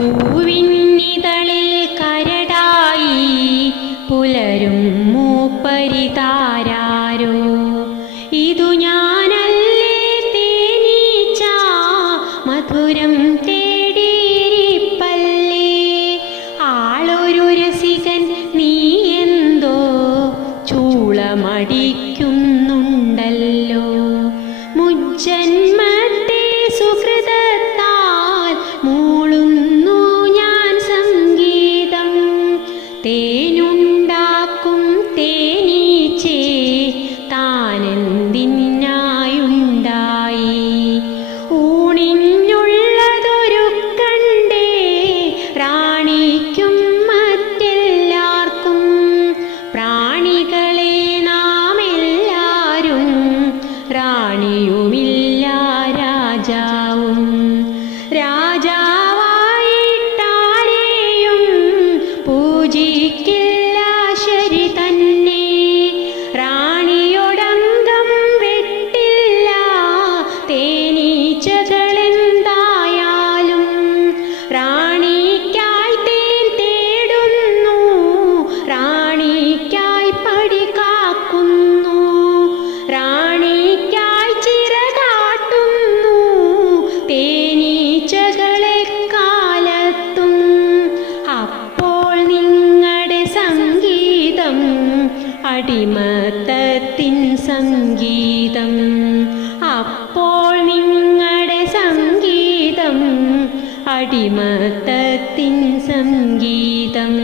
മിഴിതളിൽ കരടായി പുലരും മൂപ്പരിതാരോ ഇതു ഞാനല്ലേ തേനീച്ച മധുരം തേടിയിരിപ്പല്ലേ? ആളൊരു രസികൻ നീ എന്തോ ചൂളമടിക്കുന്നുണ്ടല്ലോ. മുജ്ജന്മത്തെ അടിമത്തത്തിൻ സംഗീതം. അപ്പോൾ നിങ്ങളുടെ സംഗീതം അടിമത്തത്തിൻ സംഗീതം.